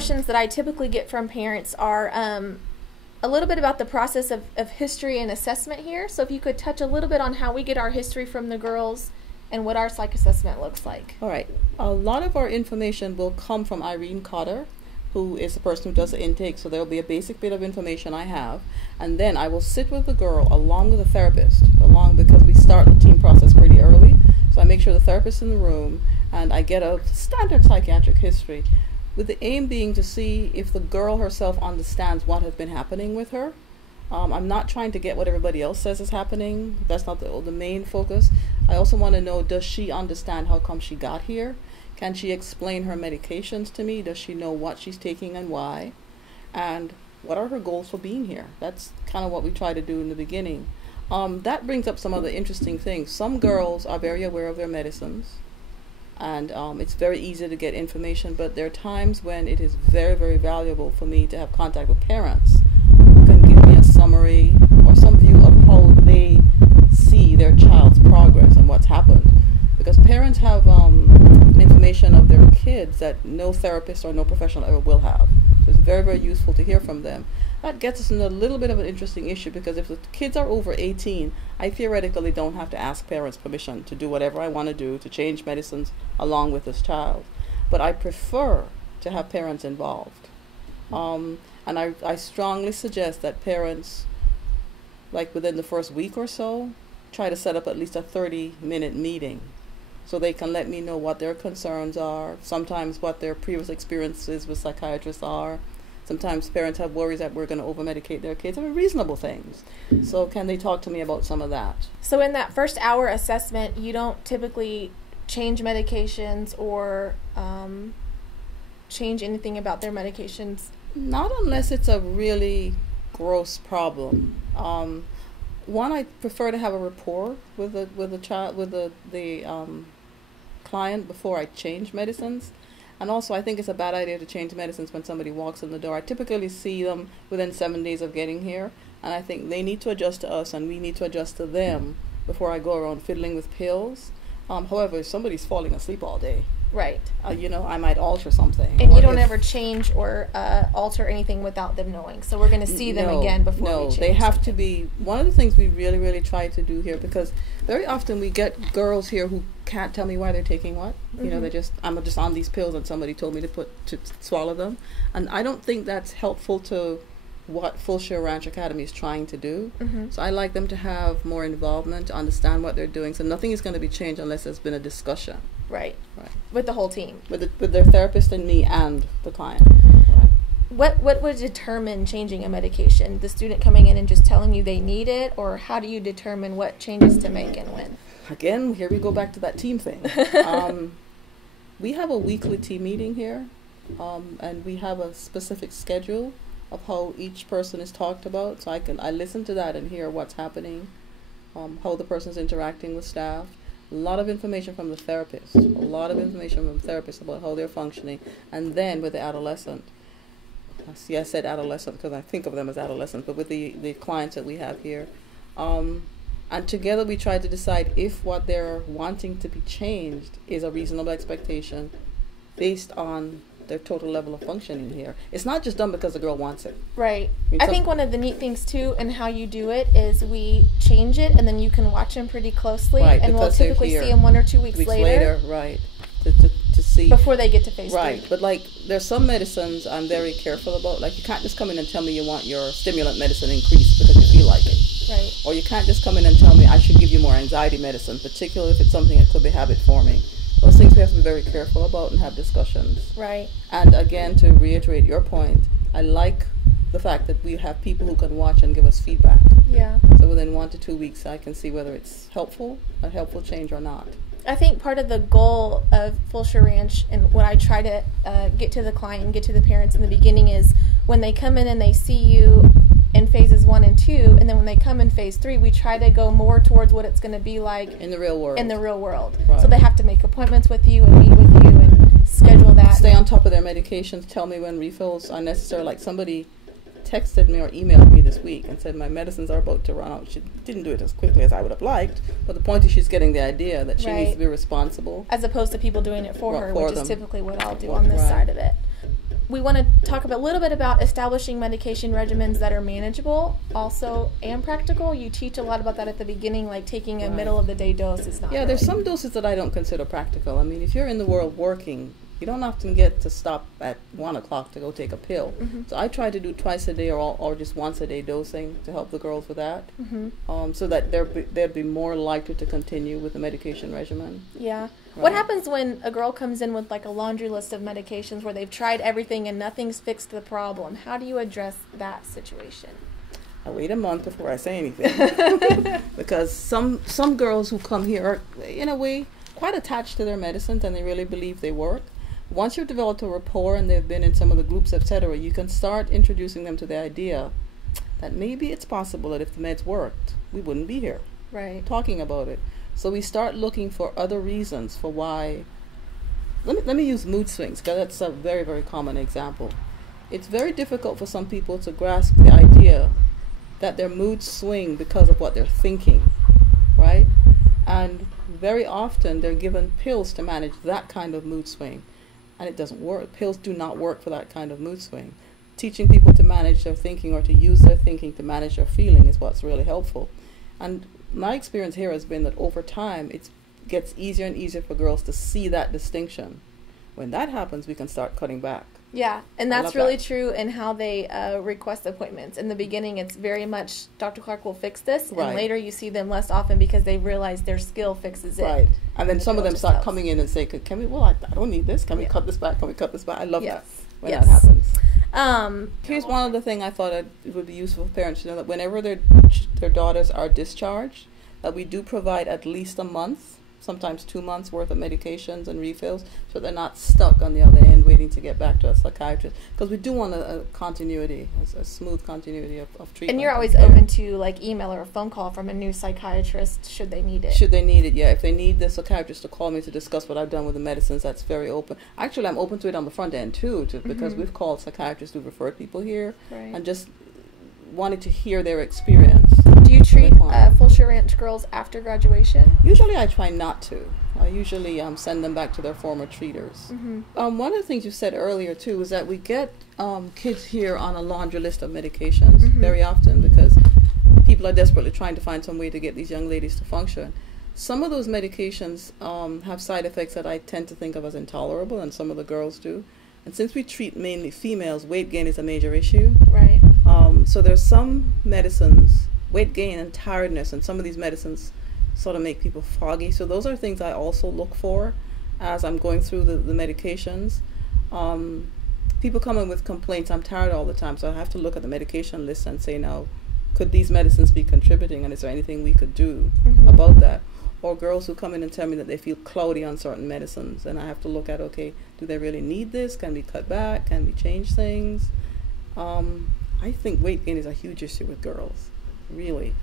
questions that I typically get from parents are a little bit about the process of history and assessment here. So if you could touch a little bit on how we get our history from the girls and what our psych assessment looks like. All right. A lot of our information will come from Irene Cotter, who is the person who does the intake. So there will be a basic bit of information I have. And then I will sit with the girl along with a therapist, because we start the team process pretty early. So I make sure the therapist's in the room and I get a standard psychiatric history, with the aim being to see if the girl herself understands what has been happening with her. I'm not trying to get what everybody else says is happening. That's not the main focus. I also want to know, does she understand how come she got here? Can she explain her medications to me? Does she know what she's taking and why? And what are her goals for being here? That's kind of what we try to do in the beginning. That brings up some other interesting things. Some girls are very aware of their medicines, and it's very easy to get information, but there are times when it is very, very valuable for me to have contact with parents who can give me a summary or some view of how they see their child's progress and what's happened. Because parents have information of their kids that no therapist or no professional ever will have. So it's very, very useful to hear from them. That gets us in a little bit of an interesting issue, because if the kids are over 18, I theoretically don't have to ask parents permission to do whatever I want to do to change medicines along with this child. But I prefer to have parents involved. And I strongly suggest that parents, like within the first week or so, try to set up at least a 30-minute meeting so they can let me know what their concerns are, sometimes what their previous experiences with psychiatrists are. Sometimes parents have worries that we're going to over-medicate their kids. I mean, reasonable things. So can they talk to me about some of that? So in that first hour assessment, you don't typically change medications or change anything about their medications? Not unless it's a really gross problem. One, I prefer to have a rapport with the child, with the client before I change medicines. And also, I think it's a bad idea to change medicines when somebody walks in the door. I typically see them within 7 days of getting here, and I think they need to adjust to us and we need to adjust to them before I go around fiddling with pills. However, if somebody's falling asleep all day, right, I might alter something. And you don't ever change or alter anything without them knowing. So we're going to see them again before we change. No, they have to be. One of the things we really, really try to do here, because very often we get girls here who can't tell me why they're taking what. Mm-hmm. You know, I'm just on these pills and somebody told me to swallow them. And I don't think that's helpful to what Fulshear Ranch Academy is trying to do. Mm-hmm. So I like them to have more involvement, to understand what they're doing. So nothing is going to be changed unless there's been a discussion. Right. With the whole team. With their therapist and me and the client. Right. What would determine changing a medication? The student coming in and just telling you they need it, or how do you determine what changes to make and when? Again, here we go back to that team thing. We have a weekly team meeting here, and we have a specific schedule of how each person is talked about. So I listen to that and hear what's happening, how the person's interacting with staff. A lot of information from the therapist. About how they're functioning. And then with the adolescent. See, I said adolescent because I think of them as adolescents, but with the clients that we have here. And together we try to decide if what they're wanting to be changed is a reasonable expectation based on their total level of functioning here. It's not just done because the girl wants it. Right. I think one of the neat things too and how you do it is we change it and then you can watch them pretty closely, right, and we'll typically see them 1 or 2 weeks later. Right. To see before they get to phase 3. Right. But like there's some medicines I'm very careful about. Like you can't just come in and tell me you want your stimulant medicine increased because you feel like it. Right. Or you can't just come in and tell me I should give you more anxiety medicine, particularly if it's something that could be habit forming. Those things we have to be very careful about and have discussions. Right. And again, to reiterate your point, I like the fact that we have people who can watch and give us feedback. Yeah. So within 1 to 2 weeks, I can see whether it's helpful, a helpful change or not. I think part of the goal of Fulshear Ranch and what I try to get to the client and get to the parents in the beginning is when they come in and they see you in phases 1 and 2, and then when they come in phase 3, we try to go more towards what it's going to be like in the real world. Right. So they have to make appointments with you and meet with you and schedule that. Stay on top of their medications. Tell me when refills are necessary. Like somebody texted me or emailed me this week and said my medicines are about to run out. She didn't do it as quickly as I would have liked, but the point is she's getting the idea that she needs to be responsible. As opposed to people doing it for her, which is typically what I'll do on this Right. side of it. we want to talk a little bit about establishing medication regimens that are manageable also and practical. You teach a lot about that at the beginning, like taking a middle of the day dose is not. Yeah, there's some doses that I don't consider practical. I mean, if you're in the world working, you don't often get to stop at 1 o'clock to go take a pill. So I try to do twice a day or just once a day dosing to help the girls with that, so that they'd be more likely to continue with the medication regimen. Yeah. What happens when a girl comes in with like a laundry list of medications where they've tried everything and nothing's fixed the problem? How do you address that situation? I wait a month before I say anything. Because some girls who come here are, in a way, quite attached to their medicines and they really believe they work. Once you've developed a rapport and they've been in some of the groups, etc., you can start introducing them to the idea that maybe it's possible that if the meds worked, we wouldn't be here talking about it. So we start looking for other reasons for why. Let me use mood swings, because that's a very, very common example. It's very difficult for some people to grasp the idea that their moods swing because of what they're thinking, right? And very often they're given pills to manage that kind of mood swing. And it doesn't work. Pills do not work for that kind of mood swing. Teaching people to manage their thinking or to use their thinking to manage their feeling is what's really helpful. And my experience here has been that over time it gets easier and easier for girls to see that distinction. When that happens, we can start cutting back. Yeah, and that's really true in how they request appointments. In the beginning, it's very much, Dr. Clark will fix this, and later you see them less often because they realize their skill fixes it. Right, and then some of them start coming in and say, can we, I don't need this, can we cut this back, can we cut this back? I love that when that happens. Here's one other thing I thought it would be useful for parents to know, that whenever their daughters are discharged, that we do provide at least a month, sometimes 2 months worth of medications and refills, so they're not stuck on the other end waiting to get back to a psychiatrist, because we do want a continuity, a smooth continuity of treatment. And you're always open to like email or a phone call from a new psychiatrist should they need it. Should they need it, yeah. If they need the psychiatrist to call me to discuss what I've done with the medicines, that's very open. Actually, I'm open to it on the front end too, because we've called psychiatrists who've referred people here and just wanted to hear their experience. Do you treat Fulshear Ranch girls after graduation? Usually I try not to. I usually send them back to their former treaters. One of the things you said earlier too is that we get kids here on a laundry list of medications very often, because people are desperately trying to find some way to get these young ladies to function. Some of those medications have side effects that I tend to think of as intolerable, and some of the girls do. And since we treat mainly females, weight gain is a major issue. Right. So there's some medicines, weight gain and tiredness, and some of these medicines sort of make people foggy. So those are things I also look for as I'm going through the medications. People come in with complaints, I'm tired all the time, so I have to look at the medication list and say, now, could these medicines be contributing, and is there anything we could do about that? Or girls who come in and tell me that they feel cloudy on certain medicines, and I have to look at, okay, do they really need this? Can we cut back? Can we change things? I think weight gain is a huge issue with girls, really,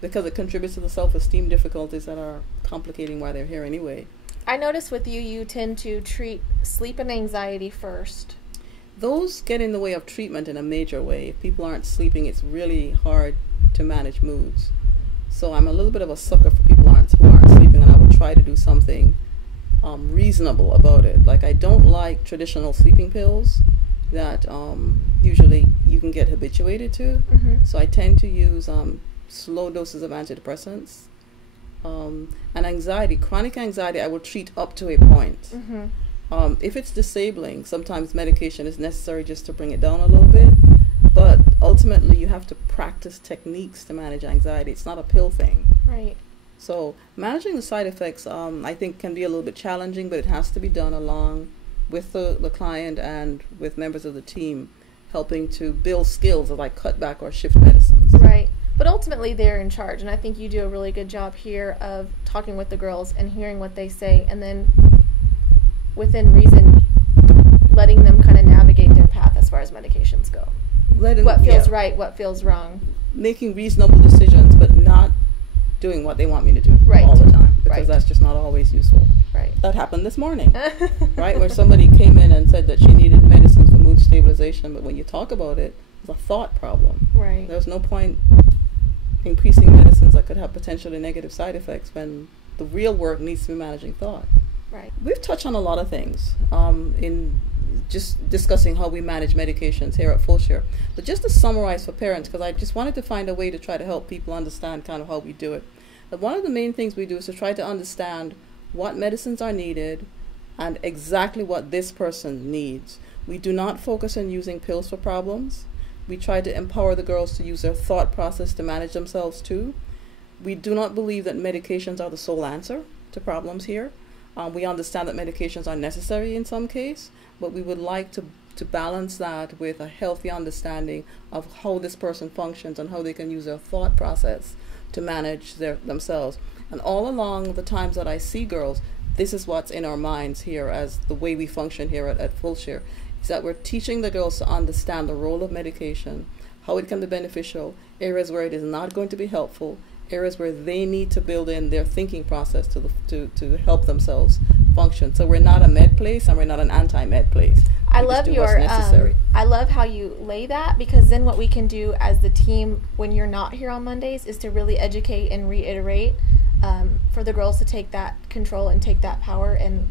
because it contributes to the self-esteem difficulties that are complicating why they're here anyway. I notice with you, you tend to treat sleep and anxiety first. Those get in the way of treatment in a major way. If people aren't sleeping, it's really hard to manage moods. So I'm a little bit of a sucker for people who aren't sleeping, and I will try to do something reasonable about it. Like, I don't like traditional sleeping pills that usually you can get habituated to. So I tend to use slow doses of antidepressants. And anxiety, chronic anxiety, I will treat up to a point. If it's disabling, sometimes medication is necessary just to bring it down a little bit. But ultimately, you have to practice techniques to manage anxiety. It's not a pill thing. Right. So managing the side effects, I think, can be a little bit challenging, but it has to be done along with the client and with members of the team, helping to build skills of like cut back or shift medicines. Right. But ultimately, they're in charge, and I think you do a really good job here of talking with the girls and hearing what they say, and then within reason, letting them kind of navigate their path as far as medications go. What feels right, what feels wrong. Making reasonable decisions, but not doing what they want me to do all the time, because that's just not always useful. Right. That happened this morning, right, where somebody came in and said that she needed medicines for mood stabilization, but when you talk about it, it's a thought problem. Right. There's no point increasing medicines that could have potentially negative side effects when the real work needs to be managing thought. Right. We've touched on a lot of things in just discussing how we manage medications here at Fulshear. But just to summarize for parents, because I just wanted to find a way to try to help people understand kind of how we do it. But one of the main things we do is to try to understand what medicines are needed and exactly what this person needs. We do not focus on using pills for problems. We try to empower the girls to use their thought process to manage themselves too. We do not believe that medications are the sole answer to problems here. We understand that medications are necessary in some case, but we would like to balance that with a healthy understanding of how this person functions and how they can use their thought process to manage themselves. And all along the times that I see girls, this is what's in our minds here as the way we function here at Fulshear, is that we're teaching the girls to understand the role of medication, how it can be beneficial, areas where it is not going to be helpful, areas where they need to build in their thinking process to help themselves function. So we're not a med place and we're not an anti-med place. I love I love how you lay that, because then what we can do as the team when you're not here on Mondays is to really educate and reiterate for the girls to take that control and take that power and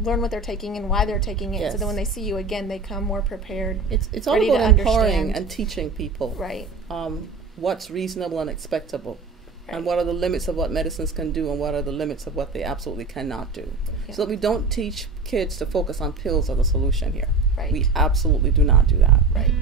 learn what they're taking and why they're taking it. Yes. So then when they see you again, they come more prepared. It's all about empowering and teaching people right what's reasonable and expectable. Right. And what are the limits of what medicines can do and what are the limits of what they absolutely cannot do. Yeah. So that we don't teach kids to focus on pills as a solution here. Right. We absolutely do not do that. Right.